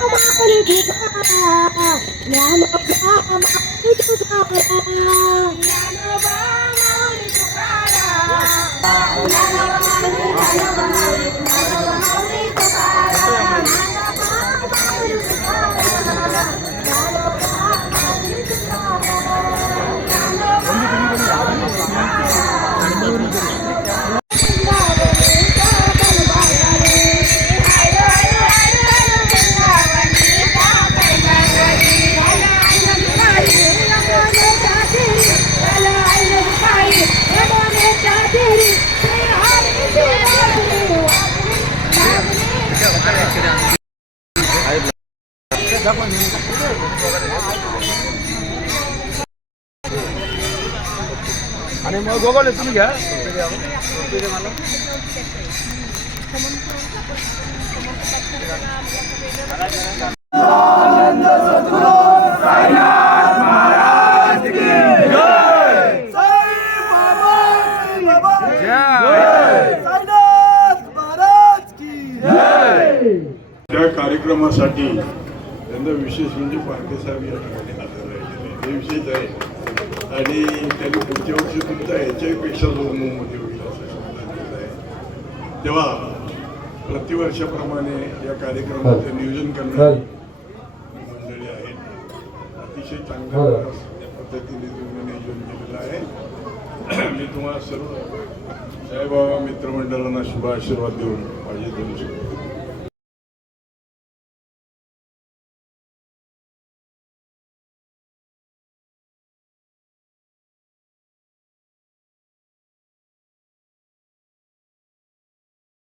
Yana ba, yana ba, आणि मग गोगवले तुम्ही घ्या. त्या कार्यक्रमासाठी त्यांना विशेष म्हणजे पारखे साहेब या ठिकाणी हजर राहिलेले हे विशेष आहे. आणि त्यांनी पुढच्या वर्षी तुमचा याच्यापेक्षा जो मोठे होईल असं शब्द आहे. तेव्हा प्रतिवर्षाप्रमाणे या कार्यक्रमाचं नियोजन करणारी मंडळी आहेत. अतिशय चांगल्या पद्धतीने तुम्ही नियोजन केलेलं आहे. मी तुम्हाला सर्व साहेबाबा मित्रमंडळांना शुभ आशीर्वाद देऊन माझे दोन शब्द